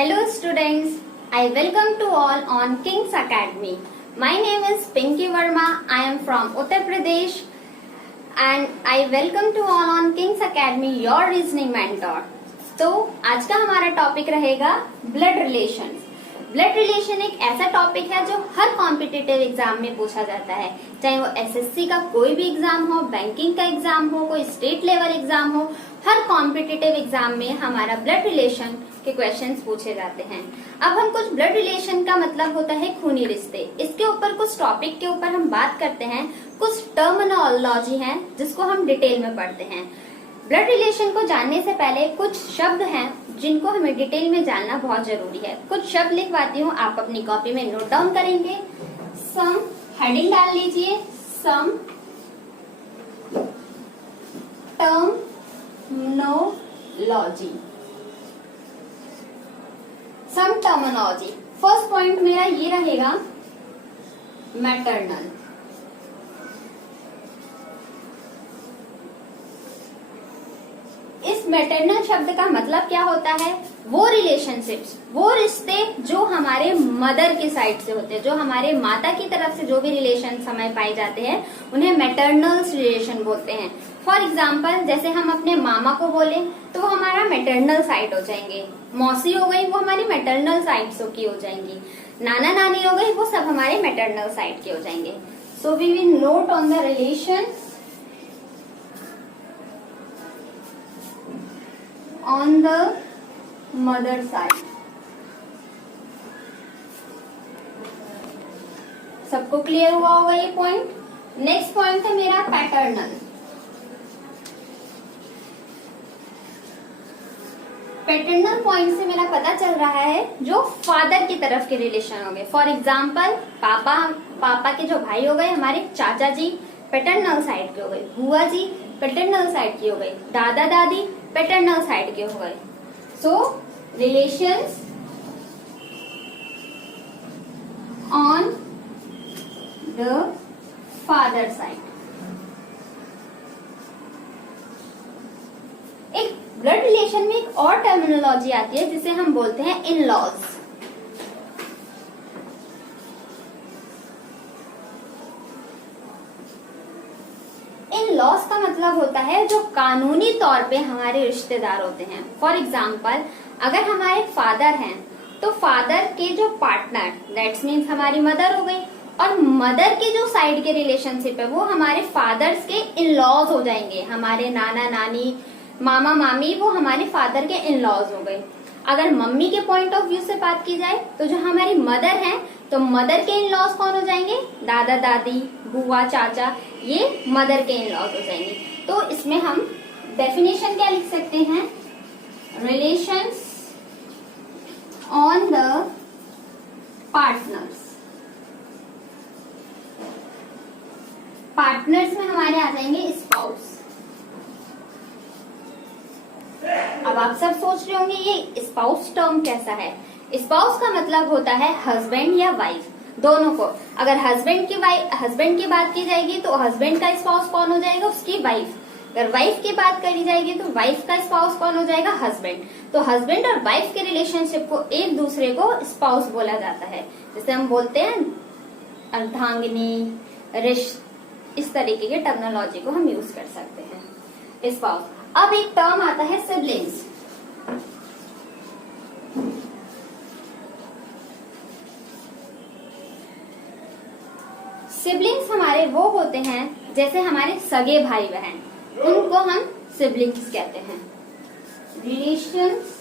Hello students, I welcome to all on King's Academy. My name is Pinky Verma. I am from Uttar Pradesh and I welcome to all on King's Academy, your reasoning mentor. तो आज का हमारा topic रहेगा blood relations. Blood relation एक ऐसा topic है जो हर competitive exam में पूछा जाता है, चाहे वो एसएससी का कोई भी एग्जाम हो, बैंकिंग का एग्जाम हो, कोई स्टेट लेवल एग्जाम हो, हर कॉम्पिटिटिव एग्जाम में हमारा ब्लड रिलेशन के क्वेश्चंस पूछे जाते हैं। अब हम कुछ ब्लड रिलेशन का मतलब होता है खूनी रिश्ते, इसके ऊपर कुछ टॉपिक के ऊपर हम बात करते हैं। कुछ टर्मिनोलॉजी है जिसको हम डिटेल में पढ़ते हैं। ब्लड रिलेशन को जानने से पहले कुछ शब्द हैं जिनको हमें डिटेल में जानना बहुत जरूरी है। कुछ शब्द लिखवाती हूँ, आप अपनी कॉपी में नोट डाउन करेंगे। सम हेडिंग डाल लीजिए, सम टर्मिनोलॉजी। सम टर्मिनोलॉजी, फर्स्ट पॉइंट मेरा ये रहेगा मैटरनल। इस मैटरनल शब्द का मतलब क्या होता है? वो रिलेशनशिप्स, वो रिश्ते जो हमारे मदर की साइड से होते हैं, जो हमारे माता की तरफ से जो भी रिलेशन हमें पाए जाते हैं उन्हें मैटरनल रिलेशन बोलते हैं। फॉर एग्जाम्पल, जैसे हम अपने मामा को बोले तो वो हमारा मैटरनल साइड हो जाएंगे, मौसी हो गई वो हमारी मैटरनल साइड की हो जाएंगी, नाना नानी हो गई वो सब हमारे मैटरनल साइड के हो जाएंगे। So we will note on the relation on the mother side। सबको क्लियर हुआ होगा ये पॉइंट। नेक्स्ट पॉइंट है मेरा पैटर्नल। पैटर्नल पॉइंट से मेरा पता चल रहा है जो फादर की तरफ के रिलेशन हो गए। फॉर एग्जाम्पल, पापा के जो भाई हो गए हमारे चाचा जी पैटर्नल साइड के हो गए, बुआ जी पैटर्नल साइड की हो गई, दादा दादी पैटर्नल साइड के हो गए। So relations on the father side. एक ब्लड रिलेशन में एक और टर्मिनोलॉजी आती है जिसे हम बोलते हैं इन लॉज। लॉस का मतलब होता है जो कानूनी तौर पे हमारे रिश्तेदार होते हैं। फॉर एग्जाम्पल, अगर हमारे फादर हैं तो फादर के जो पार्टनर, दैट्स मीन्स हमारी मदर हो गई, और मदर के जो साइड के रिलेशनशिप है वो हमारे फादर्स के इन लॉज हो जाएंगे। हमारे नाना नानी, मामा मामी वो हमारे फादर के इन लॉज हो गए। अगर मम्मी के पॉइंट ऑफ व्यू से बात की जाए तो जो हमारी मदर हैं तो मदर के इन लॉज कौन हो जाएंगे? दादा दादी, बुआ चाचा, ये मदर के इन लॉज हो जाएंगे। तो इसमें हम डेफिनेशन क्या लिख सकते हैं? Relations on the partners. Partners में हमारे आ जाएंगे स्पाउस। अब आप सब सोच रहे होंगे ये स्पाउस टर्म कैसा है? स्पाउस का मतलब होता है हस्बैंड या वाइफ, दोनों को। अगर हस्बैंड की बात की जाएगी तो हस्बैंड का स्पाउस कौन हो जाएगा? उसकी वाइफ। अगर वाइफ की बात करी जाएगी तो वाइफ का स्पाउस कौन हो जाएगा? हस्बैंड। तो हस्बैंड और वाइफ के रिलेशनशिप को एक दूसरे को स्पाउस बोला जाता है। जैसे हम बोलते हैं अर्धांगिनी, इस तरीके के टर्मिनोलॉजी को हम यूज कर सकते हैं, स्पाउस। अब एक टर्म आता है सिबलिंग्स। सिबलिंग्स हमारे वो होते हैं जैसे हमारे सगे भाई बहन, उनको हम सिबलिंग्स कहते हैं। Relations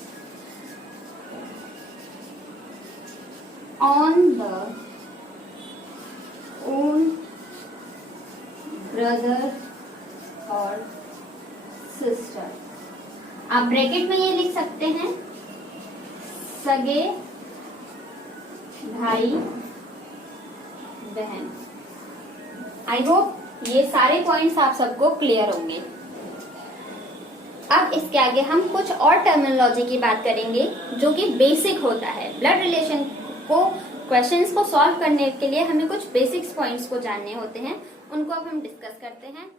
on the own brother और सिस्टर। आप ब्रैकेट में ये लिख सकते हैं, सगे भाई बहन। आई होप ये सारे पॉइंट्स आप सबको क्लियर होंगे। अब इसके आगे हम कुछ और टर्मिनोलॉजी की बात करेंगे जो कि बेसिक होता है। ब्लड रिलेशन को, क्वेश्चंस को सॉल्व करने के लिए हमें कुछ बेसिक्स पॉइंट्स को जानने होते हैं, उनको अब हम डिस्कस करते हैं।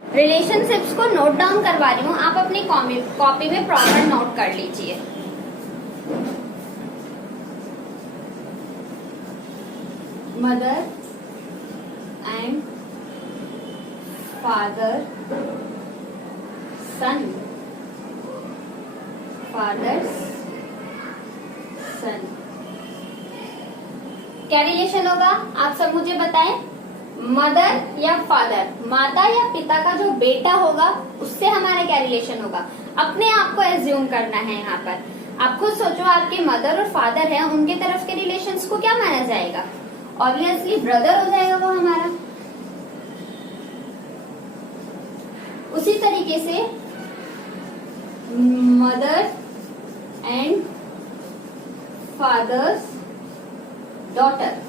रिलेशनशिप्स को नोट डाउन करवा रही हूँ, आप अपनी कॉपी में प्रॉपर नोट कर लीजिए। Mother and father son, father's son. क्या रिलेशन होगा आप सब मुझे बताएं। मदर या फादर, माता या पिता का जो बेटा होगा उससे हमारा क्या रिलेशन होगा, अपने आप को एज्यूम करना है। यहाँ पर आप खुद सोचो, आपके मदर और फादर हैं, उनके तरफ के रिलेशंस को क्या माना जाएगा, ऑब्वियसली ब्रदर हो जाएगा वो हमारा। उसी तरीके से मदर एंड फादर्स डॉटर,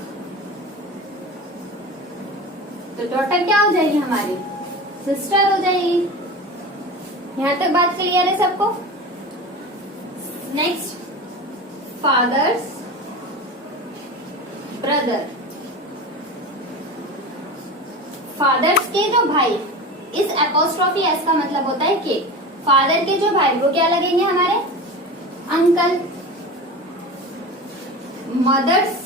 तो डॉटर क्या हो जाएगी हमारी, सिस्टर हो जाएगी। यहां तक बात क्लियर है सबको। नेक्स्ट, फादर्स ब्रदर, फादर्स के जो भाई, इस एपोस्ट्रोफी एस का मतलब होता है कि फादर के जो भाई वो क्या लगेंगे हमारे, अंकल। मदर्स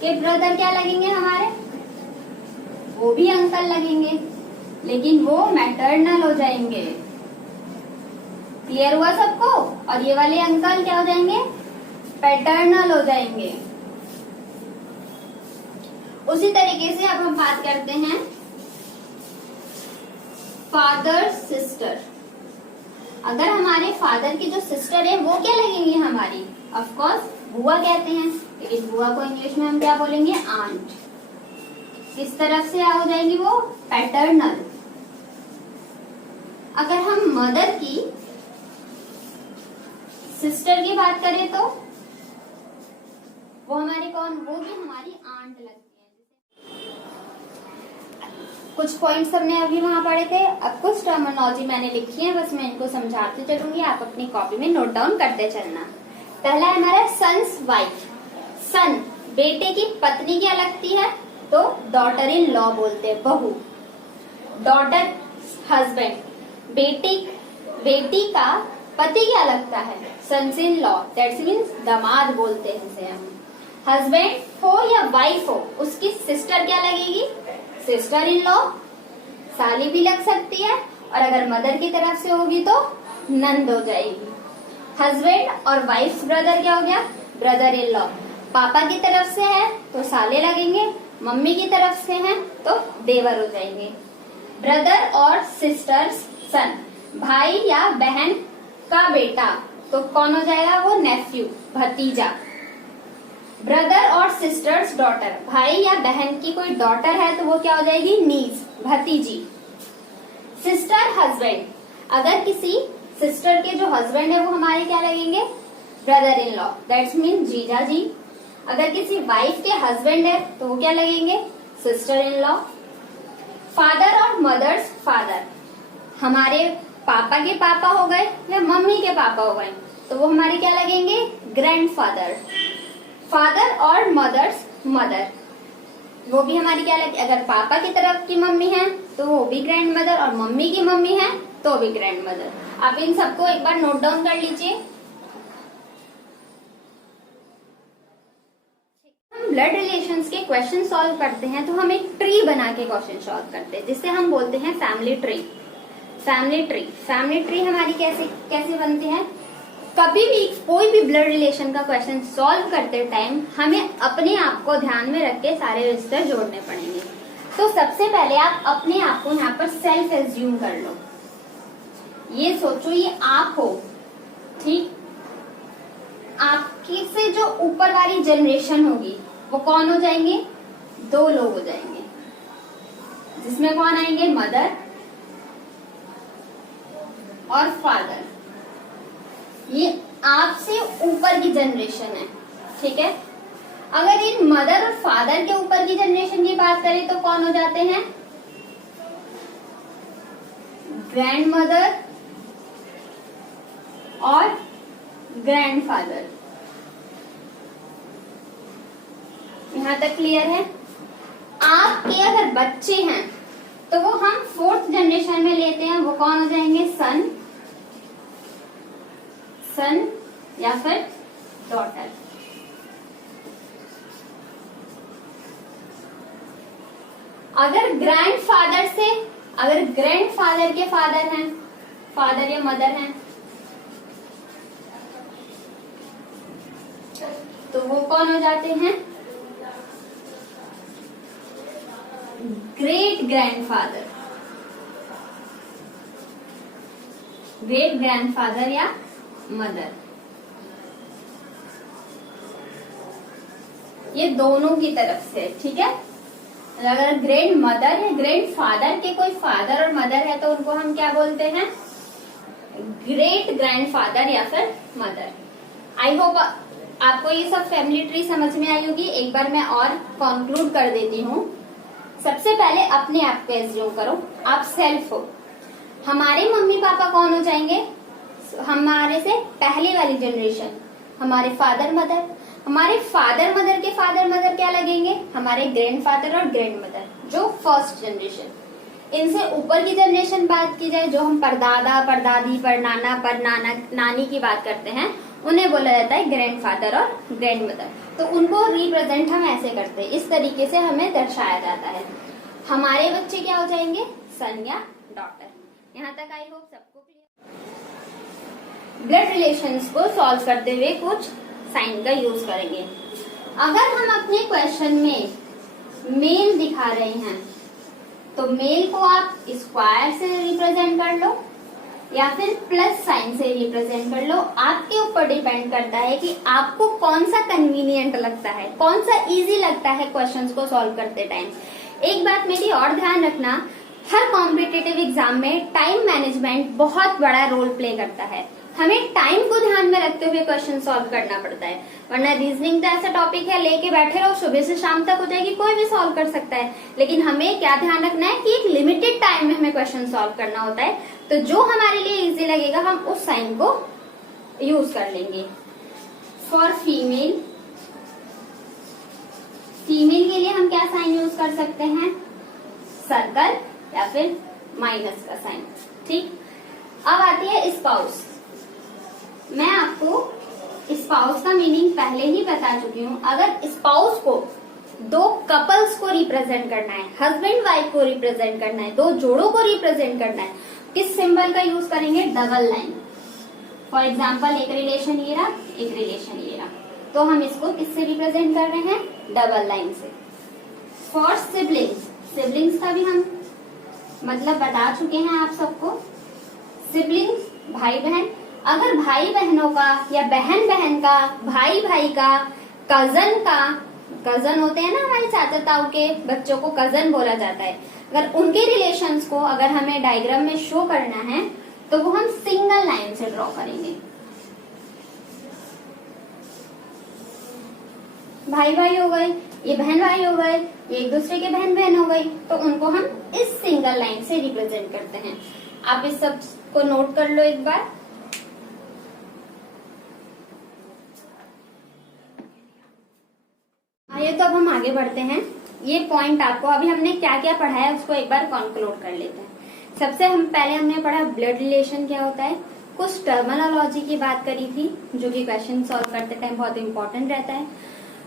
के ब्रदर क्या लगेंगे हमारे, वो भी अंकल लगेंगे, लेकिन वो मैटरनल हो जाएंगे। क्लियर हुआ सबको। और ये वाले अंकल क्या हो जाएंगे, पैटर्नल हो जाएंगे। उसी तरीके से अब हम बात करते हैं फादर सिस्टर। अगर हमारे फादर की जो सिस्टर है वो क्या लगेंगी हमारी, ऑफ कोर्स बुआ कहते हैं, लेकिन बुआ को इंग्लिश में हम क्या बोलेंगे, आंट। किस तरफ से हो जाएंगी वो, पैटर्नल। अगर हम मदर की सिस्टर की बात करें तो वो हमारी कौन, वो भी हमारी आंट लगती है। कुछ पॉइंट्स हमने अभी वहां पढ़े थे, अब कुछ टर्मिनोलॉजी मैंने लिखी है, बस मैं इनको समझाती चलूंगी, आप अपनी कॉपी में नोट डाउन करते चलना। पहला है हमारा सन्स वाइफ। सन बेटे की पत्नी क्या लगती है, तो डॉटर इन लॉ बोलते हैं, बहू। डॉटर हस्बैंड, बेटी का पति क्या लगता है, sons in law, that's means दामाद बोलते हैं इसे हम। हस्बैंड हो या वाइफ हो, उसकी सिस्टर क्या लगेगी, सिस्टर इन लॉ, साली भी लग सकती है, और अगर मदर की तरफ से होगी तो नंद हो जाएगी। हस्बैंड और वाइफ ब्रदर क्या हो गया, ब्रदर इन लॉ। पापा की तरफ से है तो साले लगेंगे, मम्मी की तरफ से है तो देवर हो जाएंगे। ब्रदर और सिस्टर्स सन, भाई या बहन का बेटा तो कौन हो जाएगा, वो नेफ्यू, भतीजा। ब्रदर और सिस्टर्स डॉटर, भाई या बहन की कोई डॉटर है तो वो क्या हो जाएगी, नीस, भतीजी। सिस्टर हस्बैंड, अगर किसी सिस्टर के जो हस्बैंड है वो हमारे क्या लगेंगे, brother in law, that's mean जीजा जी। अगर किसी वाइफ के हस्बैंड है तो वो क्या लगेंगे, सिस्टर इन लॉ। फादर और मदर्स फादर, हमारे पापा के पापा हो गए या मम्मी के पापा हो गए तो वो हमारे क्या लगेंगे, ग्रैंडफादर। फादर और मदर्स मदर, वो भी हमारी क्या लगती, अगर पापा की तरफ की मम्मी है तो वो भी ग्रैंड मदर, और मम्मी की मम्मी है तो भी ग्रैंड मदर। आप इन सबको एक बार नोट डाउन कर लीजिए। हम ब्लड रिलेशंस के क्वेश्चन सॉल्व करते हैं तो हम एक ट्री बना के क्वेश्चन सॉल्व करते हैं, जिसे हम बोलते हैं फैमिली ट्री। फैमिली ट्री हमारी कैसे बनती है, कभी भी कोई भी ब्लड रिलेशन का क्वेश्चन सॉल्व करते टाइम हमें अपने आप को ध्यान में रख के सारे रजिस्टर जोड़ने पड़ेंगे। तो सबसे पहले आप अपने आप को यहाँ पर सेल्फ एज्यूम कर लो, ये सोचो ये आप हो, ठीक। आपकी से जो ऊपर वाली जनरेशन होगी वो कौन हो जाएंगे, दो लोग हो जाएंगे, जिसमें कौन आएंगे, मदर और फादर। ये आपसे ऊपर की जनरेशन है, ठीक है। अगर इन मदर और फादर के ऊपर की जनरेशन की बात करें तो कौन हो जाते हैं, ग्रैंड मदर और ग्रैंडफादर। यहां तक क्लियर है। आपके अगर बच्चे हैं तो वो हम फोर्थ जनरेशन में लेते हैं, वो कौन हो जाएंगे, सन, सन या फिर डॉटर। अगर ग्रैंडफादर से, अगर ग्रैंडफादर के फादर हैं, फादर या मदर हैं, तो वो कौन हो जाते हैं? ग्रेट ग्रैंडफादर, ग्रेट ग्रैंडफादर या मदर। ये दोनों की तरफ से, ठीक है। अगर ग्रैंड मदर है, ग्रैंड फादर के कोई फादर और मदर है तो उनको हम क्या बोलते हैं? ग्रेट ग्रैंडफादर या फिर मदर। आई होप आपको ये सब फैमिली ट्री समझ में आई होगी। एक बार मैं और कंक्लूड कर देती हूँ। सबसे पहले अपने आप को एज्यूम करो, आप सेल्फ हो। हमारे मम्मी पापा कौन हो जाएंगे? हमारे से पहले वाली जनरेशन, हमारे फादर मदर। हमारे फादर मदर के फादर मदर क्या लगेंगे? हमारे ग्रैंडफादर और ग्रैंड मदर, जो फर्स्ट जनरेशन। इनसे ऊपर की जनरेशन बात की जाए, जो हम परदादा, परदादी, परनाना, परनाना, नानी की बात करते हैं, उन्हें बोला जाता है ग्रैंडफादर और ग्रैंड मदर। तो उनको रिप्रेजेंट हम ऐसे करते हैं, इस तरीके से हमें दर्शाया जाता है। हमारे बच्चे क्या हो जाएंगे? सन या डॉटर। यहाँ तक आई होप सबको क्लियर। ब्लड रिलेशंस को सॉल्व करते हुए कुछ साइन का यूज करेंगे। अगर हम अपने क्वेश्चन में मेल दिखा रहे हैं तो मेल को आप स्क्वायर से रिप्रेजेंट कर लो या फिर प्लस साइन से रिप्रेजेंट कर लो। आपके ऊपर डिपेंड करता है कि आपको कौन सा कन्वीनियंट लगता है, कौन सा इजी लगता है क्वेश्चंस को सॉल्व करते टाइम। एक बात मेरी और ध्यान रखना, हर कॉम्पिटिटिव एग्जाम में टाइम मैनेजमेंट बहुत बड़ा रोल प्ले करता है। हमें टाइम को ध्यान में रखते हुए क्वेश्चन सॉल्व करना पड़ता है, वरना रीजनिंग तो ऐसा टॉपिक है, लेके बैठे रहो, सुबह से शाम तक हो जाएगी, कोई भी सॉल्व कर सकता है। लेकिन हमें क्या ध्यान रखना है कि एक लिमिटेड टाइम में हमें क्वेश्चन सॉल्व करना होता है। तो जो हमारे लिए इजी लगेगा हम उस साइन को यूज कर लेंगे। फॉर फीमेल, फीमेल के लिए हम क्या साइन यूज कर सकते हैं? सर्कल या फिर माइनस का साइन, ठीक। अब आती है स्पाउस। मैं आपको स्पाउस का मीनिंग पहले ही बता चुकी हूँ। अगर स्पाउस को दो कपल्स को रिप्रेजेंट करना है, हस्बैंड वाइफ को रिप्रेजेंट करना है, दो जोड़ों को रिप्रेजेंट करना है, किस सिंबल का यूज करेंगे? Double line. फॉर एग्जाम्पल एक रिलेशन ये रहा, एक रिलेशन ये रहा, तो हम इसको किससे रिप्रेजेंट कर रहे हैं? डबल लाइन से। फॉर सिबलिंग्स, सिबलिंग्स का भी हम मतलब बता चुके हैं आप सबको। सिबलिंग्स भाई बहन, अगर भाई बहनों का या बहन बहन का, भाई भाई का, कजन का, कजन होते हैं ना हमारे चाचा ताऊ के बच्चों को कजन बोला जाता है, अगर उनके रिलेशंस को अगर हमें डायग्राम में शो करना है तो वो हम सिंगल लाइन से ड्रॉ करेंगे। भाई भाई हो गए, ये बहन भाई हो गए, ये एक दूसरे के बहन बहन हो गई, तो उनको हम इस सिंगल लाइन से रिप्रेजेंट करते हैं। आप इस सब को नोट कर लो एक बार। आइए तो अब हम आगे बढ़ते हैं। ये पॉइंट आपको अभी हमने क्या क्या पढ़ा है उसको एक बार कंक्लूड कर लेते हैं। सबसे पहले हमने पढ़ा ब्लड रिलेशन क्या होता है, कुछ टर्मिनोलॉजी की बात करी थी जो कि क्वेश्चन सॉल्व करते टाइम बहुत इंपॉर्टेंट रहता है।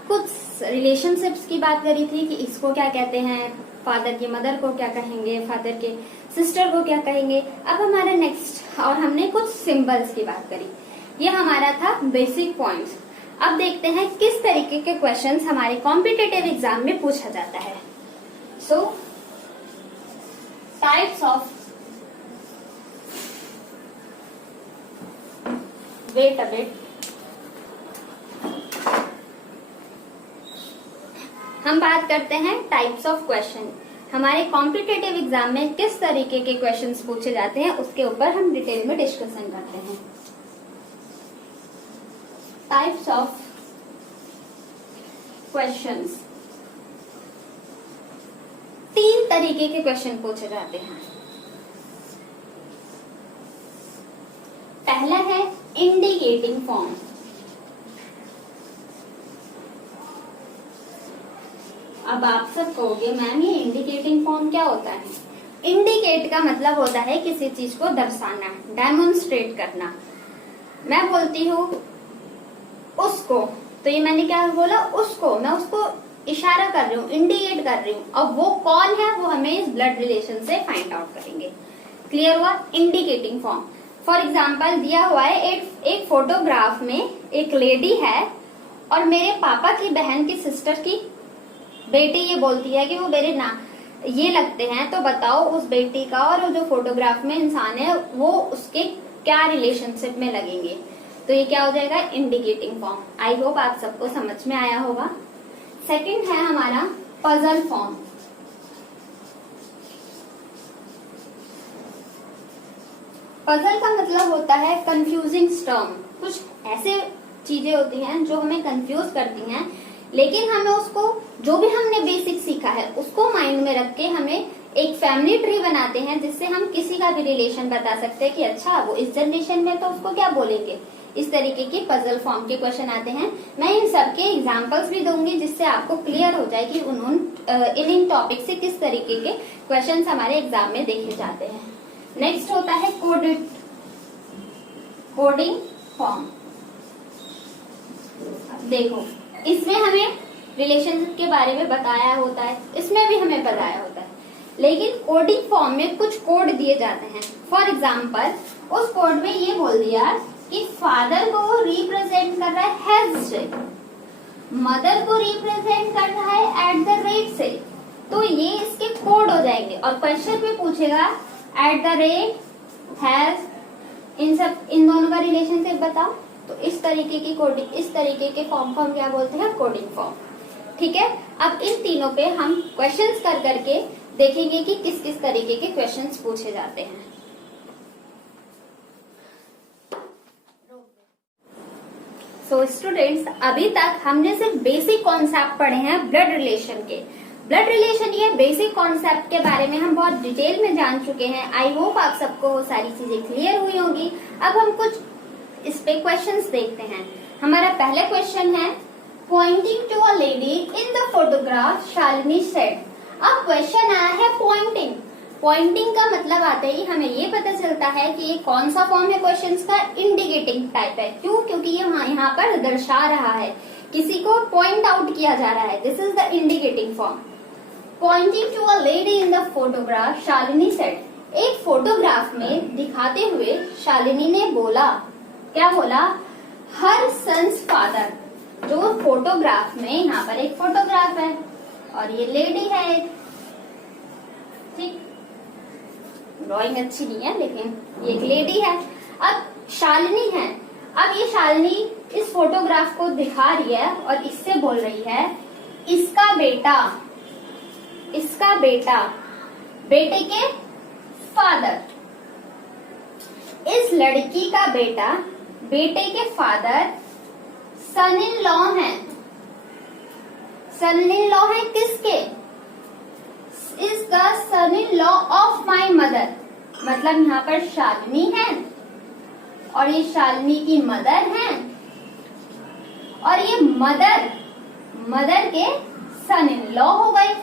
कुछ रिलेशनशिप्स की बात करी थी कि इसको क्या कहते हैं, फादर की मदर को क्या कहेंगे, फादर के सिस्टर को क्या कहेंगे। अब हमारा नेक्स्ट, और हमने कुछ सिंबल्स की बात करी। ये हमारा था बेसिक पॉइंट्स। अब देखते हैं किस तरीके के क्वेश्चंस हमारे कॉम्पिटिटिव एग्जाम में पूछा जाता है। So types of, wait a bit, हम बात करते हैं टाइप्स ऑफ क्वेश्चन। हमारे कॉम्पिटिटिव एग्जाम में किस तरीके के क्वेश्चंस पूछे जाते हैं उसके ऊपर हम डिटेल में डिस्कशन करते हैं। टाइप्स ऑफ क्वेश्चंस, 3 तरीके के क्वेश्चन पूछे जाते हैं। पहला है इंडिकेटिंग फॉर्म। अब आप सब कहोगे मैम ये इंडिकेटिंग फॉर्म क्या होता है? इंडिकेट का मतलब होता है किसी चीज को दर्शाना, डेमोन्स्ट्रेट करना। मैं बोलती हूँ उसको, तो ये मैंने क्या बोला, उसको, मैं उसको इशारा कर रही हूँ, इंडिकेट कर रही हूँ। अब वो कौन है वो हमें इस ब्लड रिलेशन से फाइंड आउट करेंगे। क्लियर हुआ? Indicating form. फॉर एग्जाम्पल दिया हुआ है एक फोटोग्राफ में एक लेडी है और मेरे पापा की बहन की सिस्टर की बेटी ये बोलती है कि वो मेरे ना ये लगते हैं, तो बताओ उस बेटी का और जो फोटोग्राफ में इंसान है वो उसके क्या रिलेशनशिप में लगेंगे। तो ये क्या हो जाएगा, इंडिकेटिंग फॉर्म। आई होप आप सबको समझ में आया होगा। सेकंड है हमारा पजल फॉर्म। पजल का मतलब होता है कंफ्यूजिंग टर्म। कुछ ऐसे चीजें होती हैं जो हमें कंफ्यूज करती हैं, लेकिन हमें उसको, जो भी हमने बेसिक सीखा है उसको माइंड में रख के हमें एक फैमिली ट्री बनाते हैं, जिससे हम किसी का भी रिलेशन बता सकते हैं कि अच्छा वो इस जनरेशन में तो उसको क्या बोलेंगे। इस तरीके की पजल फॉर्म के क्वेश्चन आते हैं। मैं इन सबके एग्जांपल्स भी दूंगी जिससे आपको क्लियर हो जाए कि इन टॉपिक से किस तरीके के क्वेश्चंस हमारे एग्जाम में देखे जाते हैं। नेक्स्ट होता है कोडिंग फॉर्म। देखो, इसमें हमें रिलेशनशिप के बारे में बताया होता है, इसमें भी हमें बताया होता है, लेकिन कोडिंग फॉर्म में कुछ कोड दिए जाते हैं। फॉर एग्जाम्पल उस कोड में ये बोल दिया कि फादर को रिप्रेजेंट कर रहा है हैज से, मदर को रिप्रेजेंट कर रहा है एट द रेट से, तो ये इसके कोड हो जाएंगे। और क्वेश्चन में पूछेगा एट द रेट, हैज, इन दोनों का रिलेशनशिप बताओ। तो इस तरीके की कोडिंग, इस तरीके के फॉर्म को हम क्या बोलते हैं, कोडिंग फॉर्म। ठीक है, अब इन तीनों पे हम क्वेश्चंस कर करके देखेंगे कि किस किस तरीके के क्वेश्चंस पूछे जाते हैं। सो स्टूडेंट्स, अभी तक हमने सिर्फ बेसिक कॉन्सेप्ट पढ़े हैं ब्लड रिलेशन के। ब्लड रिलेशन ये बेसिक कॉन्सेप्ट के बारे में हम बहुत डिटेल में जान चुके हैं। आई होप आप सबको वो सारी चीजें क्लियर हुई होंगी। अब हम कुछ इस पे क्वेश्चंस देखते हैं। हमारा पहला क्वेश्चन है, pointing to a lady in the photograph Shalini said. अब क्वेश्चन आया है पॉइंटिंग। पॉइंटिंग का मतलब आते ही हमें ये पता चलता है कि ये कौन सा फॉर्म है क्वेश्चंस का, इंडिकेटिंग टाइप है। क्यों? क्योंकि ये यहाँ पर दर्शा रहा है, किसी को पॉइंट आउट किया जा रहा है। This is the indicating form. Pointing to a lady in the photograph Shalini said. एक फोटोग्राफ में दिखाते हुए शालिनी ने बोला, क्या बोला, हर सन्स फादर। जो फोटोग्राफ में, यहाँ पर एक फोटोग्राफ है और ये लेडी है एक, ठीक, ड्राइंग अच्छी नहीं है लेकिन ये एक लेडी है। अब शालिनी है, अब ये शालिनी इस फोटोग्राफ को दिखा रही है और इससे बोल रही है, इसका बेटा, इसका बेटा, बेटे के फादर, इस लड़की का बेटा, बेटे के फादर सन इन लॉ है। सन इन लॉ है किसके? Is the son in law of my mother. मतलब यहाँ पर शालिनी है और ये शालिनी की मदर है और ये मदर के सन इन लॉ हो गए।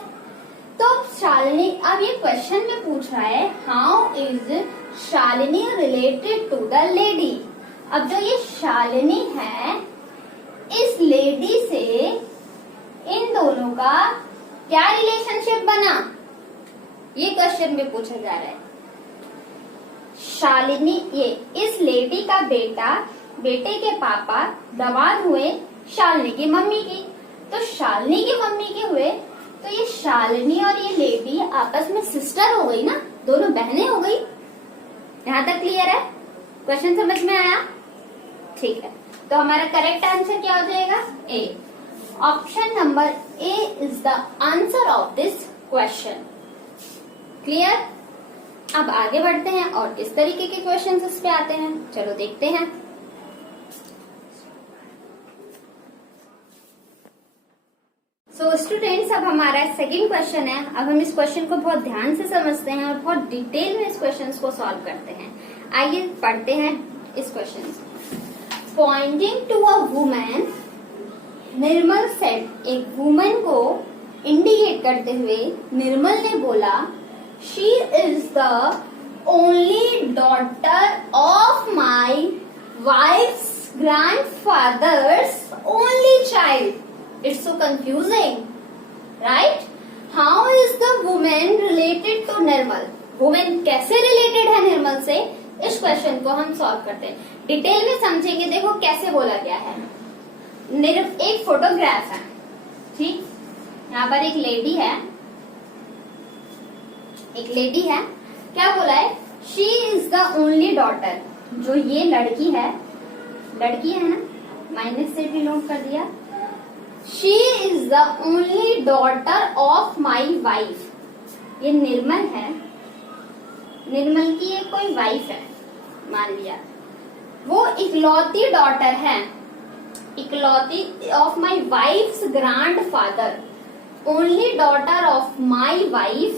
तो शालिनी, अब ये क्वेश्चन में पूछ रहा है, how is Shalini related to the lady. अब जो ये शालिनी है, इस लेडी से इन दोनों का क्या रिलेशनशिप बना, ये क्वेश्चन में पूछा जा रहा है। शालिनी, ये इस लेडी का बेटा, बेटे के पापा दवान हुए शालिनी की मम्मी की, तो शालिनी की मम्मी के हुए, तो ये शालिनी और ये लेडी आपस में सिस्टर हो गई ना, दोनों बहनें हो गई। यहाँ तक क्लियर है? क्वेश्चन समझ में आया? ठीक है, तो हमारा करेक्ट आंसर क्या हो जाएगा? A. Option number A is the answer of this question. Clear? अब आगे बढ़ते हैं और किस तरीके के क्वेश्चंस इस पे आते हैं, चलो देखते हैं। सो स्टूडेंट्स, अब हमारा सेकंड क्वेश्चन है। अब हम इस क्वेश्चन को बहुत ध्यान से समझते हैं और बहुत डिटेल में इस क्वेश्चन को सॉल्व करते हैं। आइए पढ़ते हैं इस question. Pointing to a woman, Nirmal said. एक वुमन को इंडिकेट करते हुए निर्मल ने बोला, she is the only daughter of my wife's grandfather's only child. It's so confusing, right? How is the woman related to Nirmal? Women कैसे related है निर्मल से? इस क्वेश्चन को हम सॉल्व करते हैं, डिटेल में समझेंगे। देखो कैसे बोला गया है। एक फोटोग्राफ है, ठीक, यहाँ पर एक लेडी है, क्या बोला है? She is the only daughter. जो ये लड़की है ना, माइनस से भी नोट कर दिया। She is the only daughter of my wife. ये निर्मल है, निर्मल की ये कोई वाइफ है मान लिया। वो इकलौती डॉटर है, इकलौती of my wife's grandfather, only daughter of my wife,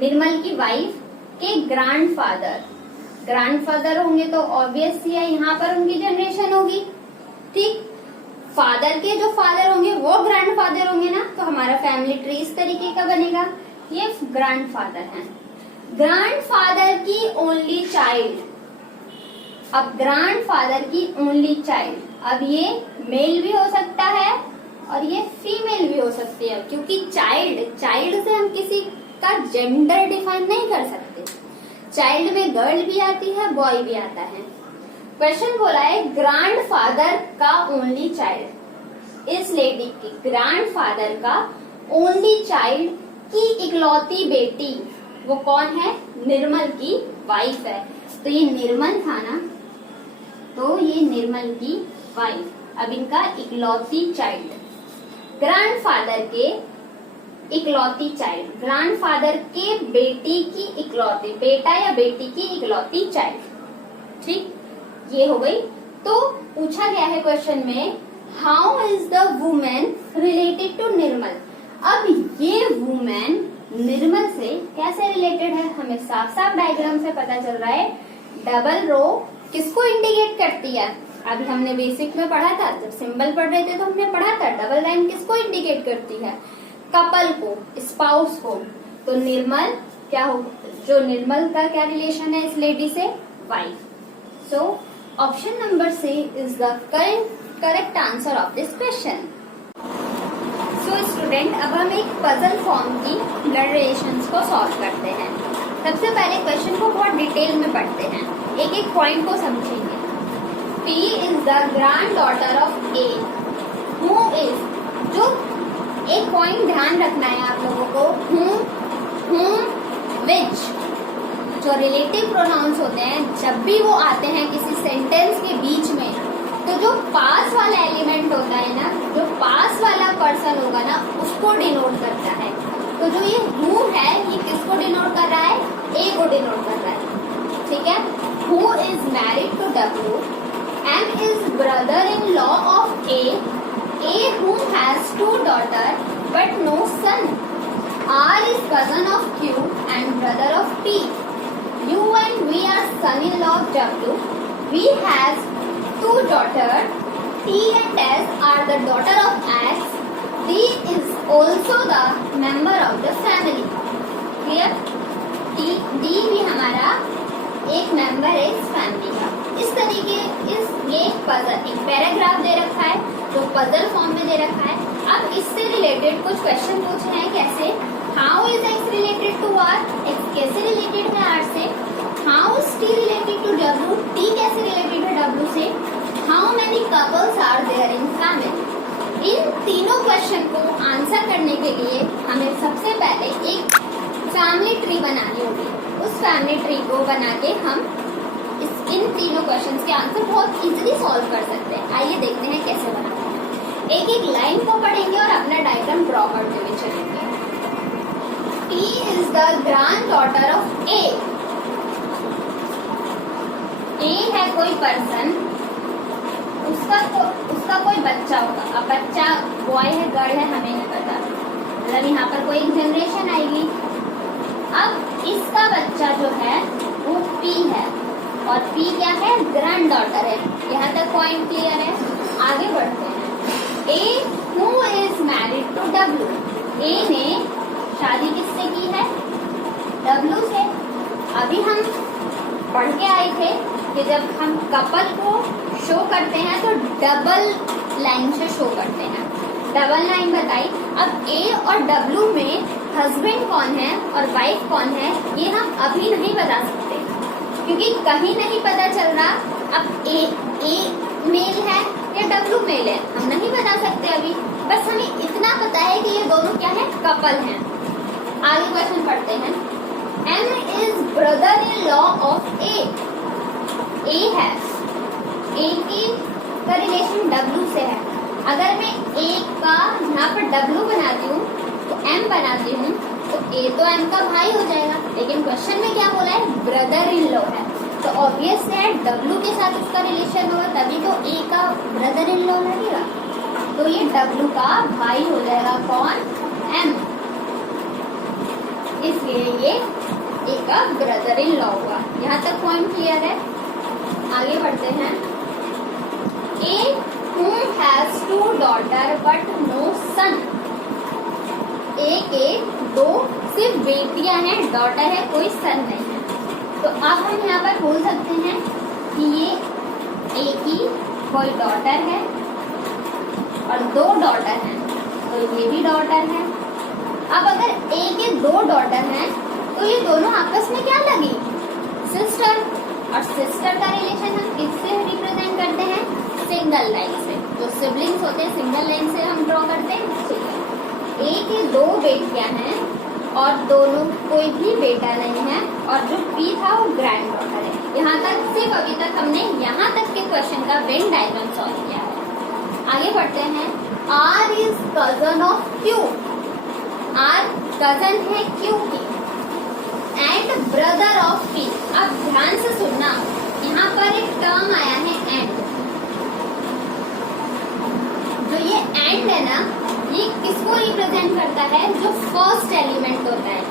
Nirmal की वाइफ के ग्रैंडफादर होंगे तो ऑब्वियस ही है यहाँ पर उनकी जनरेशन होगी, ठीक। फादर के जो फादर होंगे वो ग्रैंडफादर होंगे ना, तो हमारा फैमिली ट्री इस तरीके का बनेगा। ये ग्रैंडफादर हैं, ग्रैंडफादर की ओनली चाइल्ड। अब ग्रैंडफादर की ओनली चाइल्ड, अब ये मेल भी हो सकता है और ये फीमेल भी हो सकती है, क्योंकि चाइल्ड से हम किसी का जेंडर डिफाइन नहीं कर सकते। चाइल्ड में गर्ल भी आती है, बॉय भी आता है। क्वेश्चन बोला है ग्रैंडफादर का ओनली चाइल्ड, इस लेडी की ग्रैंडफादर का ओनली चाइल्ड की इकलौती बेटी, वो कौन है? निर्मल की वाइफ है। तो ये निर्मल था ना, तो ये निर्मल की वाइफ। अब इनका इकलौती चाइल्ड, ग्रैंडफादर के इकलौती चाइल्ड, ग्रैंडफादर के बेटी की इकलौती, बेटा या बेटी की इकलौती चाइल्ड, ठीक, ये हो गई। तो पूछा गया है क्वेश्चन में, how is the women related to Nirmal. अब ये वुमेन निर्मल से कैसे रिलेटेड है, हमें साफ साफ डायग्राम से पता चल रहा है। डबल रो किसको इंडिकेट करती है? अभी हमने बेसिक में पढ़ा था, जब सिंबल पढ़ रहे थे तो हमने पढ़ा था डबल लाइन किसको इंडिकेट करती है? कपल को, स्पाउस को। तो निर्मल क्या हो, जो निर्मल का क्या रिलेशन है इस लेडी से? Wife. So option number C is the correct answer of this question. So student, अब हम एक पजल फॉर्म की ब्लड रिलेशंस को सॉल्व करते हैं। सबसे पहले क्वेश्चन को बहुत डिटेल में पढ़ते हैं, एक एक पॉइंट को समझेंगे। P is the granddaughter of A, who is, जो एक पॉइंट ध्यान रखना है आप लोगों को, whom, which, जो रिलेटिव प्रोनाउंस होते हैं जब भी वो आते हैं किसी सेंटेंस के बीच में, तो जो पास वाला एलिमेंट होता है ना, जो पास वाला पर्सन होगा ना, उसको डिनोट करता है। तो जो ये who है, ये किसको डिनोट कर रहा है? A को डिनोट कर रहा है, ठीक है। Who is married to W and is brother-in-law of A who has 2 daughters but no son. R is cousin of Q and brother of P. U and V are son-in-law of W. V has 2 daughters. T and S are the daughter of X. D is also the member of the family. Clear? D भी हमारा एक member है इस family का। इस तरीके ये puzzle, एक पैराग्राफ दे रखा है जो पजल फॉर्म में दे रखा है। अब इससे रिलेटेड कुछ क्वेश्चन पूछे हैं, कैसे? How is X related to R, X कैसे रिलेटेड है आर से? How is T related to W, T कैसे रिलेटेड है डब्ल्यू से? How many couples are there in family. इन तीनों क्वेश्चन को आंसर करने के लिए हमें सबसे पहले एक फैमिली ट्री बनानी होगी। उस फैमिली ट्री को बना के हम इन तीनों क्वेश्चंस के आंसर बहुत इजीली सॉल्व कर सकते हैं। आइए देखते हैं कैसे बनाते हैं। एक एक लाइन को पढ़ेंगे और अपना डायग्राम ड्रॉ करते हुए चलेंगे। P is the granddaughter of A. A है कोई पर्सन, उसका कोई बच्चा होगा। अब बच्चा बॉय है, गर्ल है, हमें नहीं पता, मतलब यहाँ पर कोई एक जनरेशन आएगी। अब इसका बच्चा जो है वो P है, और P क्या है? ग्रैंड डॉटर है। यहाँ तक पॉइंट क्लियर है। आगे बढ़ते हैं। A who is married to W. A ने शादी किससे की है? W से। अभी हम पढ़ के आए थे कि जब हम कपल को शो करते हैं तो डबल लाइन से शो करते हैं। डबल लाइन बताई। अब ए और डब्ल्यू में हस्बैंड कौन है और वाइफ कौन है ये हम अभी नहीं बता सकते, क्योंकि कहीं नहीं पता चल रहा अब ए मेल है या डब्ल्यू मेल है, हम नहीं बता सकते अभी। बस हमें इतना पता है कि ये दोनों क्या है, कपल हैं। आगे क्वेश्चन पढ़ते हैं। M is brother-in-law of A. A है, A की का रिलेशन W से है। अगर मैं A का यहाँ पर W बनाती हूँ तो M बनाती हूँ तो A तो M का भाई हो जाएगा, लेकिन क्वेश्चन में क्या बोला है, ब्रदर इन लॉ है, तो ऑब्वियस है W के साथ उसका रिलेशन होगा, तभी तो A का ब्रदर इन लॉ लगेगा। तो ये W का भाई हो जाएगा कौन, M, इसलिए ये A का ब्रदर इन लॉ हुआ। यहाँ तक पॉइंट क्लियर है। आगे बढ़ते हैं। A who has 2 daughters but no son. A के 2 सिर्फ बेटियां हैं, डॉटर है, कोई सन नहीं है। तो अब हम यहाँ पर बोल सकते हैं कि ये A की कोई डॉटर है और 2 डॉटर हैं, तो ये भी डॉटर है। अब अगर A के 2 डॉटर हैं तो ये दोनों आपस में क्या लगी, सिस्टर, और सिस्टर का रिलेशन हम किससे रिप्रेजेंट करते हैं, सिंगल लाइन से। जो सिबलिंग्स होते हैं सिंगल लाइन से हम ड्रॉ करते हैं। ठीक है, ए की 2 बेटियां हैं और दोनों कोई भी बेटा नहीं है, और जो पी था वो ग्रैंड डॉटर है। यहाँ तक सिर्फ अभी तक हमने यहाँ तक के क्वेश्चन का वेन डायग्राम सॉल्व किया है। आगे बढ़ते हैं। R is cousin of Q. R cousin है क्यू की एंड ब्रदर ऑफ पी। अब ध्यान से सुनना, यहाँ पर एक टर्म आया है एंड। जो ये एंड है ना, ये किसको रिप्रेजेंट करता है, जो फर्स्ट एलिमेंट होता है।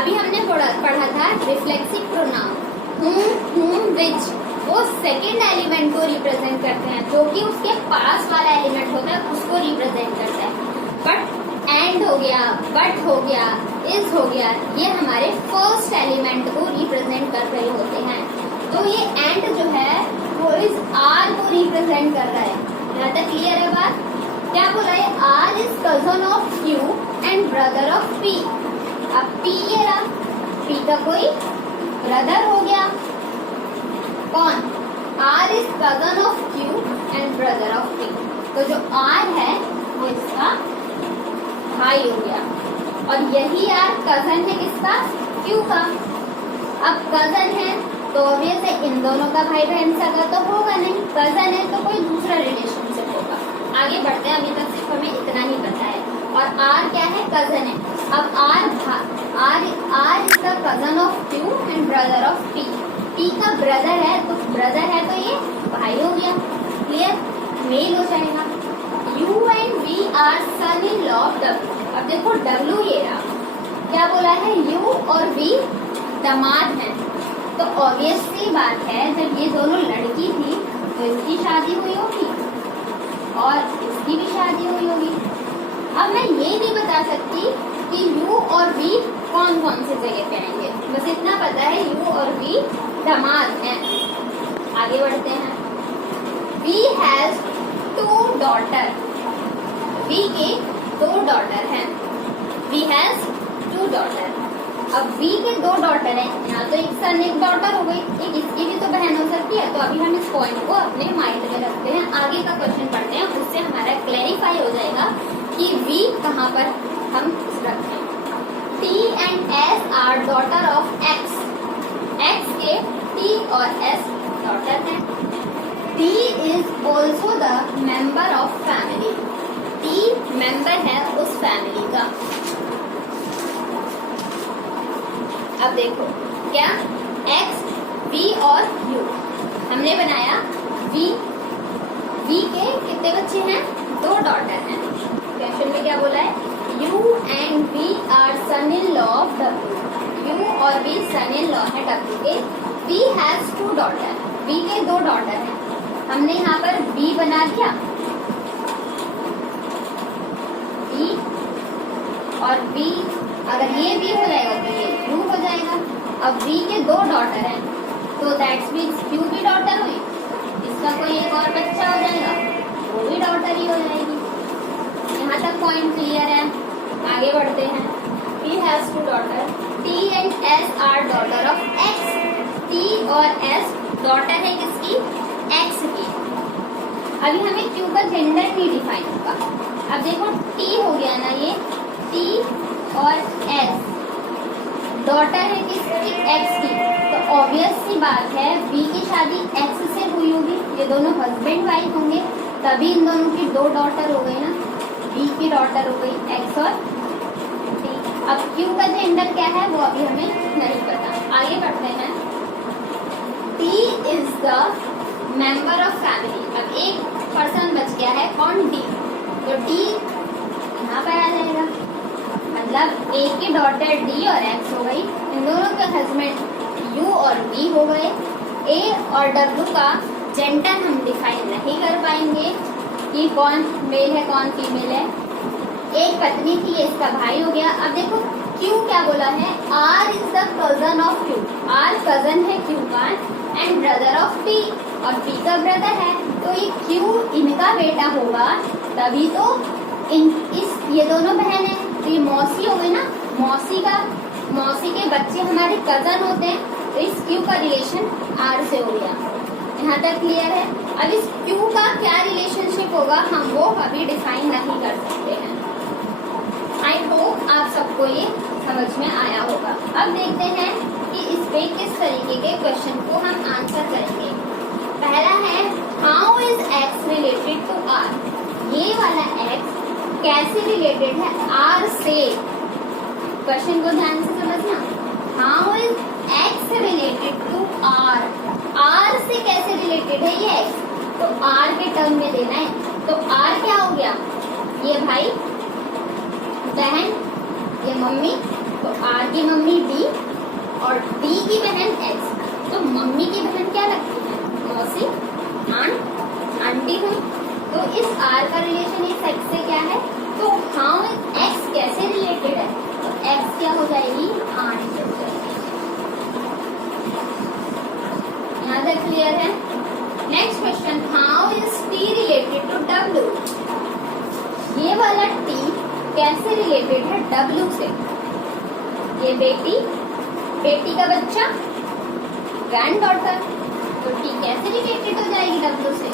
अभी हमने पढ़ा था रिफ्लेक्सिव प्रोनाउन whom, which, वो सेकेंड एलिमेंट को रिप्रेजेंट करते हैं, जो कि उसके पास वाला एलिमेंट होता है उसको रिप्रेजेंट करता है। बट एंड हो गया, बट हो गया, इज हो गया, ये हमारे फर्स्ट एलिमेंट को रिप्रेजेंट कर रहे होते हैं। तो ये एंड जो है वो इस आर को रिप्रेजेंट कर रहा है। यहाँ तक क्लियर है बात? क्या बोला है, R is cousin of Q and brother of P. अब पी ये रहा, पी का कोई ब्रदर हो गया, कौन, R is cousin of Q and brother of P. तो जो आर है वो इसका भाई हो गया, और यही यार कजन है किसका, क्यू का। अब कजन है तो ऑब्वियस है इन दोनों का भाई बहन सगा तो होगा नहीं, कजन है तो कोई दूसरा रिलेशनशिप होगा। आगे बढ़ते हैं, अभी तक सिर्फ हमें इतना ही पता है। और आर क्या है, कजन है। अब R is the cousin of Q and brother of P. P का ब्रदर है तो ये भाई हो गया, क्लियर, मेल हो जाएगा। U and V are son in law of W. अब देखो डब्ल्यू ये रहा, क्या बोला है, यू और वी दामाद हैं, तो ऑब्वियस सी बात है जब ये दोनों लड़की थी तो इसकी शादी हुई होगी और इसकी भी शादी हुई होगी। अब मैं ये नहीं बता सकती कि यू और वी कौन कौन से जगह पे आएंगे, बस इतना पता है यू और वी दामाद हैं। आगे बढ़ते हैं। V has 2 daughter. वी के 2 डॉटर हैं। V has 2 daughter. अब वी के 2 डॉटर हैं, यहाँ तो एक सन एक डॉटर हो गई, एक इसकी भी तो बहन हो सकती है। तो अभी हम इस पॉइंट को अपने माइंड में रखते हैं, आगे का क्वेश्चन पढ़ते हैं, उससे हमारा क्लैरिफाई हो जाएगा कि वी कहाँ पर हम रखें। T and S are daughter of X. X के T और S डॉटर हैं। T is also the member of family. T member है उस फैमिली का। अब देखो क्या, X, V और U हमने बनाया। V के कितने बच्चे हैं, 2 डॉटर हैं। क्वेश्चन में क्या बोला है, U and V are son in law of W. U और V son in law है W के। V has 2 daughter. V के 2 डॉटर हैं। हमने यहाँ पर V बना दिया, V और V, अगर ये V हो जाएगा तो ये U हो जाएगा। अब V के 2 डॉटर हैं तो तो दैट्स मीन्स क्यू की डॉटर हुई, इसका कोई एक और बच्चा हो जाएगा, वो भी डॉटर ही हो जाएगी। यहाँ तक पॉइंट क्लियर है। आगे बढ़ते हैं। P has two daughter, T and S are daughter of X। T और S डॉटर है किसकी? X की। अभी हमें Q का जेंडर नहीं डिफाइन होगा। अब देखो T हो गया ना, ये T और S डॉटर है किसकी? X की। तो ऑब्वियस सी बात है B की शादी X से हुई होगी, ये दोनों हस्बैंड वाइफ होंगे, तभी इन दोनों की दो डॉटर हो गई ना। B की डॉटर हो गई X और T। अब Q का जेंडर क्या है वो अभी हमें नहीं पता। आगे बढ़ते हैं। T is the member of family. अब एक पर्सन बच गया है, कौन? D। तो D यहाँ पर आ जाएगा, मतलब A की डॉटर D और X हो गई, इन दोनों के हस्बैंड U और V हो गए। A और W का जेंडर हम डिफाइन नहीं कर पाएंगे कि कौन मेल है कौन फीमेल है। एक पत्नी थी, इसका भाई हो गया। अब देखो Q क्या बोला है? R is the cousin of Q। R cousin है Q का एंड ब्रदर ऑफ P, और P का ब्रदर है, तो ये Q इनका बेटा होगा, तभी तो ये दोनों बहन है, तो ये मौसी हो गई ना। मौसी के बच्चे हमारे कजन होते हैं, तो इस Q का रिलेशन R से हो गया। यहाँ तक क्लियर है। अब इस Q का क्या रिलेशनशिप होगा हम वो अभी डिफाइन नहीं कर सकते हैं। आई होप आप सबको ये समझ में आया होगा। अब देखते हैं कि इस पे किस तरीके के क्वेश्चन को हम आंसर करेंगे। पहला है how is X related to R। ये वाला X कैसे रिलेटेड है R से? क्वेश्चन को ध्यान से समझना। How is X related to R। R से कैसे रिलेटेड है ये X? तो R के टर्म में देना है। तो R क्या हो गया? ये भाई, बहन, ये मम्मी, तो R की मम्मी D और D की बहन X। तो मम्मी की बहन क्या लगती है? मौसी, आंटी हुई। तो इस R का रिलेशन इस X से क्या है? तो हाउ X कैसे रिलेटेड है? तो X क्या हो जाएगी? आंटी हो जाएगी। यहाँ तक क्लियर है। Next question, how is T related to W। ये वाला T कैसे रिलेटेड है W से? ये बेटी का बच्चा, ग्रैंड डॉटर, तो T कैसे रिलेटेड हो जाएगी W से?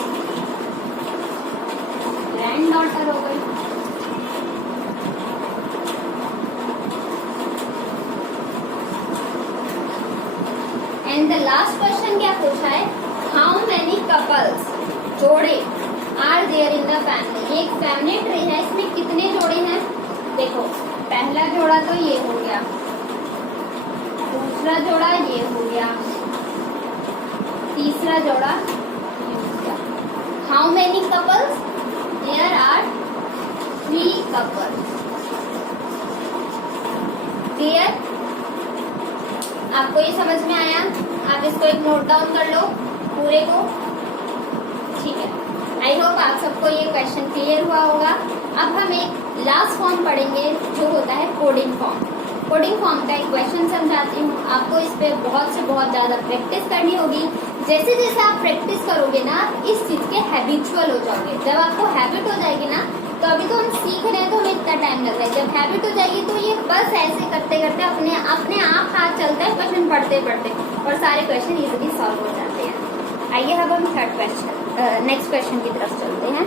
ग्रैंड डॉटर हो गई। एंड द लास्ट क्वेश्चन क्या पूछा है? हाउ मेनी कपल्स, जोड़े, are there in the family. ये एक फैमिली ट्री है, इसमें कितने जोड़े हैं? देखो पहला जोड़ा तो ये हो गया, दूसरा जोड़ा ये हो गया, तीसरा जोड़ा ये हो गया। How many couples? There are 3 couples. Clear? आपको ये समझ में आया? आप इसको एक नोट डाउन कर लो पूरे को, ठीक है। आई होप आप सबको ये क्वेश्चन क्लियर हुआ होगा। अब हम एक लास्ट फॉर्म पढ़ेंगे जो होता है कोडिंग फॉर्म। कोडिंग फॉर्म का एक क्वेश्चन समझाती हूँ। आपको इस पे बहुत से बहुत ज्यादा प्रैक्टिस करनी होगी। जैसे जैसे आप प्रैक्टिस करोगे ना, इस चीज के हैबिचुअल हो जाओगे। जब आपको हैबिट हो जाएगी ना, तो अभी तो हम सीख रहे हैं तो हमें इतना टाइम लग रहा है। जब हैबिट हो जाएगी तो ये बस ऐसे करते करते अपने आप हाथ चलता है क्वेश्चन पढ़ते पढ़ते, और सारे क्वेश्चन इजीली सॉल्व हो जाते हैं। आइए अब हम थर्ड क्वेश्चन, नेक्स्ट क्वेश्चन की तरफ चलते हैं।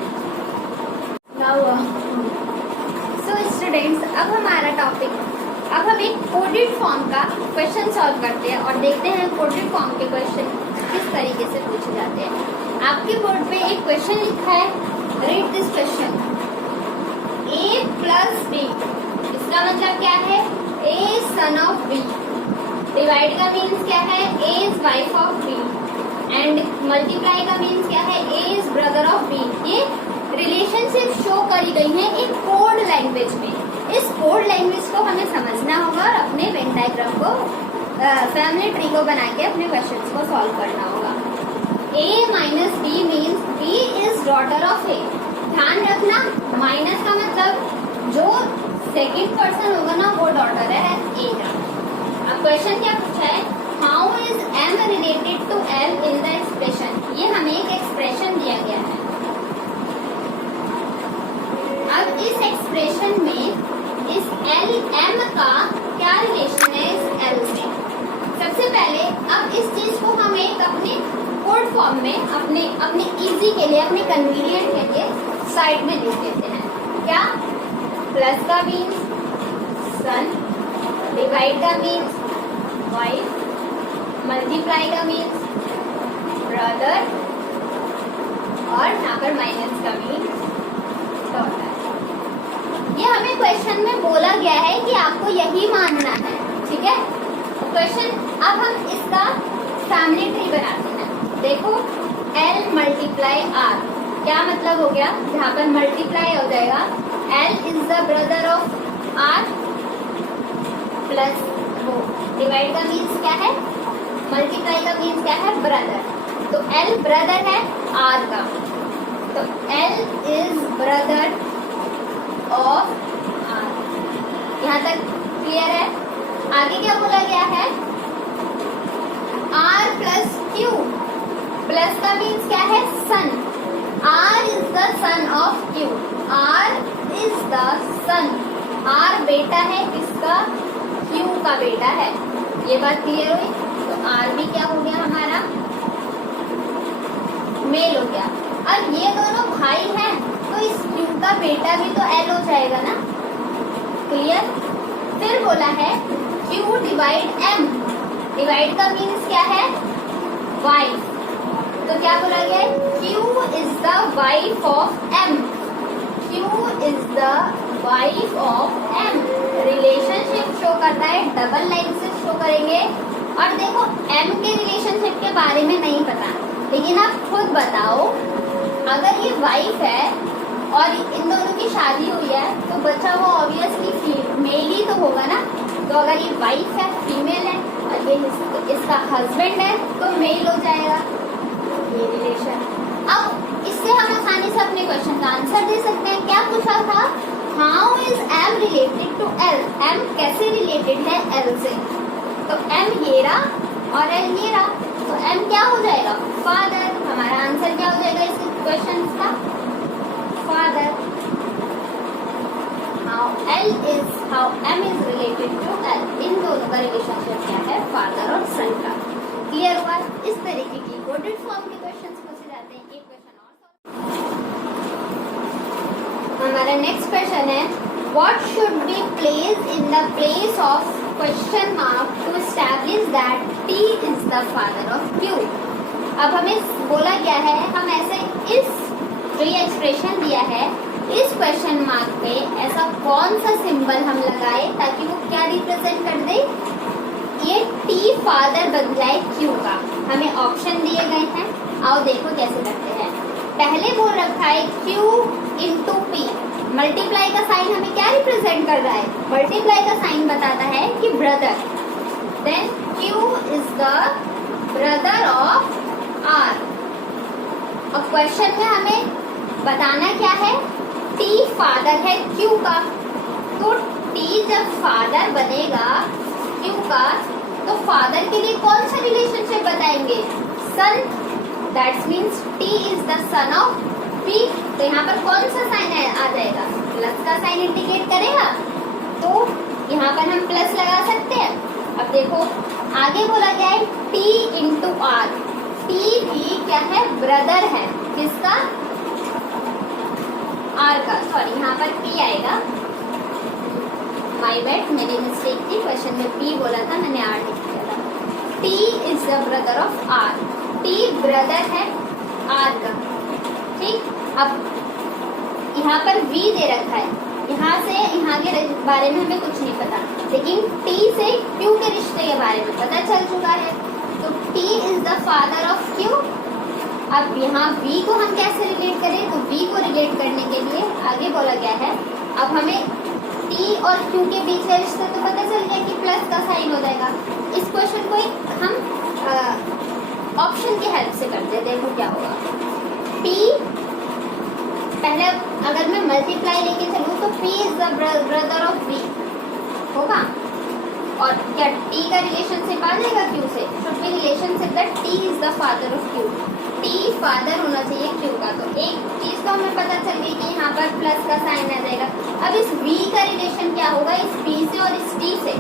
सो स्टूडेंट्स, अब हमारा टॉपिक, अब हम एक कोडेड फॉर्म का क्वेश्चन सॉल्व करते हैं और देखते हैं कोडेड फॉर्म के क्वेश्चन किस तरीके से पूछे जाते हैं। आपके बोर्ड पे एक क्वेश्चन लिखा है, read this question. A plus B, इसका मतलब क्या है? A son of B। Divide का मीन्स क्या है? A is wife of B। And multiply का मीन्स क्या है? A is brother of B। ये रिलेशनशिप शो करी गई है एक कोड लैंग्वेज में। इस कोड लैंग्वेज को हमें समझना होगा और अपने वेन डायग्राम को, फैमिली ट्री को बना के अपने क्वेश्चंस को सॉल्व करना होगा। A minus B means B is daughter of A। ध्यान रखना, माइनस का मतलब जो सेकंड पर्सन होगा ना वो डॉटर है A का। अब क्वेश्चन क्या पूछा है? How is m related to l in the expression. ये हमें एक एक्सप्रेशन दिया गया है। अब इस एक्सप्रेशन में इस l m का क्या रिलेशन है इस l से। सबसे पहले अब इस चीज को हम एक अपने कोड फॉर्म में अपने इजी के लिए, अपने कन्वीनियंट के लिए साइड में लिख देते हैं। क्या? प्लस का मीन्स सन, डिवाइड का मीन्स वाइफ, मल्टीप्लाई का मीन्स ब्रदर और यहाँ पर माइनस का मीन्स डॉटर। ये हमें क्वेश्चन में बोला गया है कि आपको यही मानना है, ठीक है। क्वेश्चन अब हम इसका फैमिली ट्री बनाते हैं। देखो L मल्टीप्लाई R, क्या मतलब हो गया? यहाँ पर मल्टीप्लाई हो जाएगा L is the brother of R plus वो डिवाइड का मीन्स क्या है? मल्टीप्लाई का मीन्स क्या है? ब्रदर। तो L ब्रदर है R का, तो L is brother of R। यहाँ तक क्लियर है? आगे क्या बोला गया है? R प्लस Q, प्लस का मीन्स क्या है? Son. R is the son of Q, R is the son. R बेटा है किसका? Q का बेटा है। ये बात क्लियर हुई? तो R भी क्या हो गया हमारा? मेल हो गया। अब ये दोनों भाई हैं, तो इस Q का बेटा भी तो L हो जाएगा ना। क्लियर? फिर बोला है Q डिवाइड M, डिवाइड का मीन्स क्या है? वाइफ। तो क्या बोला गया है? Q is the wife of M, Q is the wife of M। Relationship show करता है, डबल लाइन से शो करेंगे। और देखो M के रिलेशनशिप के बारे में नहीं पता, लेकिन आप खुद बताओ, अगर ये वाइफ है और इन दोनों की शादी हुई है तो बच्चा वो ऑब्वियसली मेल ही तो होगा ना। तो अगर ये वाइफ है, फीमेल है, और ये इसका हस्बैंड है तो मेल हो जाएगा ये रिलेशन। अब इससे हम आसानी से अपने क्वेश्चन का आंसर दे सकते हैं। क्या पूछा था? How is M related to L। M कैसे रिलेटेड है L से? तो M ये रहा और L ये रहा, तो M क्या हो जाएगा? फादर। हमारा आंसर क्या हो जाएगा इस क्वेश्चन का? Father. How M is related to L। इन दोनों का रिलेशनशिप क्या है? फादर और सन का। क्लियर हुआ? इस तरीके की कोडेड फॉर्म के क्वेश्चंस पूछे जाते हैं। एक क्वेश्चन और हमारा नेक्स्ट क्वेश्चन है, what should be place in the place of question mark to establish that T is the father of Q। अब हमें बोला गया है, हम ऐसे इस जो ये एक्सप्रेशन दिया है इस क्वेश्चन मार्क पे ऐसा कौन सा सिंबल हम लगाए ताकि वो क्या रिप्रेजेंट कर दे? ये T फादर बन जाए Q का। हमें ऑप्शन दिए गए हैं, आओ देखो कैसे करते हैं। पहले बोल रखा है Q इंटू P। मल्टीप्लाई का साइन हमें क्या रिप्रेजेंट कर रहा है? मल्टीप्लाई का साइन बताता है कि brother. Then Q is the brother of R। और क्वेश्चन में हमें बताना क्या है? T फादर है Q का, तो T जब फादर बनेगा Q का तो फादर के लिए कौन सा रिलेशनशिप बताएंगे? Son. That's means T is the son of P। तो यहाँ पर कौन सा साइन आ जाएगा? प्लस का साइन इंडिकेट करेगा, तो यहाँ पर हम प्लस लगा सकते हैं। अब देखो आगे बोला गया है T इंटू R। T भी क्या है? ब्रदर है किसका? R का। सॉरी यहाँ पर P आएगा, माय बैड, मेरी मिस्टेक थी। क्वेश्चन में P बोला था, मैंने R लिख दिया था। T is the brother of R। T brother है R का, ठीक। अब यहाँ पर V दे रखा है, यहाँ से यहाँ के बारे में हमें कुछ नहीं पता, लेकिन T से Q के रिश्ते के बारे में पता चल चुका है। तो T is the father of Q। अब यहाँ V को हम कैसे रिलेट करें? तो V को रिलेट करने के लिए आगे बोला गया है, अब हमें T और Q के बीच का रिश्ता तो पता चल गया कि प्लस का साइन हो जाएगा। इस क्वेश्चन को हम ऑप्शन की हेल्प से करते हैं। देखो क्या होगा। P पहले अगर मैं मल्टीप्लाई लेके चलूँ तो P is the brother of V होगा, और क्या टी का रिलेशनशिप आ जाएगा क्यू से? Should be relationship that T is the father of Q. T father होना चाहिए क्यू का। तो एक चीज तो हमें पता चल गई कि यहाँ पर प्लस का साइन आ जाएगा। अब इस V का रिलेशन क्या होगा इस P से और इस T से?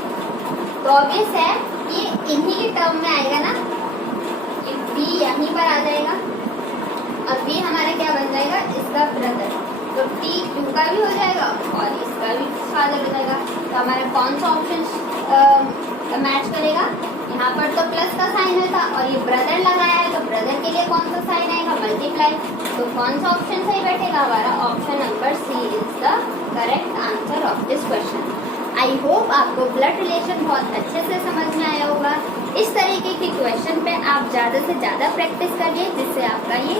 तो ऑब्वियस है ये इन्हीं के टर्म में आएगा ना, ये V यहीं पर आ जाएगा और V हमारा क्या बन जाएगा? इसका ब्रदर। तो T Q का भी हो जाएगा और इसका भी फादर हो जाएगा। तो हमारा कौन सा ऑप्शन मैच करेगा? यहाँ पर तो प्लस का साइन है था और ये ब्रदर लगाया है, तो ब्रदर के लिए कौन सा साइन आएगा? मल्टीप्लाई। तो कौन सा ऑप्शन सही बैठेगा? हमारा option number C is the correct answer of this question. I hope आपको ब्लड रिलेशन बहुत अच्छे से समझ में आया होगा। इस तरीके के क्वेश्चन पे आप ज़्यादा से ज़्यादा प्रैक्टिस करिए, जिससे आपका ये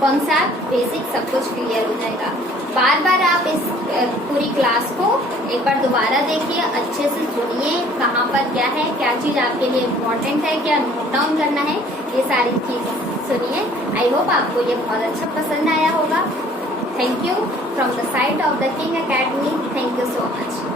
कॉन्सेप्ट बेसिक सब कुछ क्लियर हो जाएगा। बार बार आप इस पूरी क्लास को एक बार दोबारा देखिए, अच्छे से सुनिए, कहाँ पर क्या है, क्या चीज़ आपके लिए इम्पोर्टेंट है, क्या नोट डाउन करना है, ये सारी चीज़ सुनिए। आई होप आपको ये बहुत अच्छा पसंद आया होगा। Thank you from the side of the king academy. Thank you so much.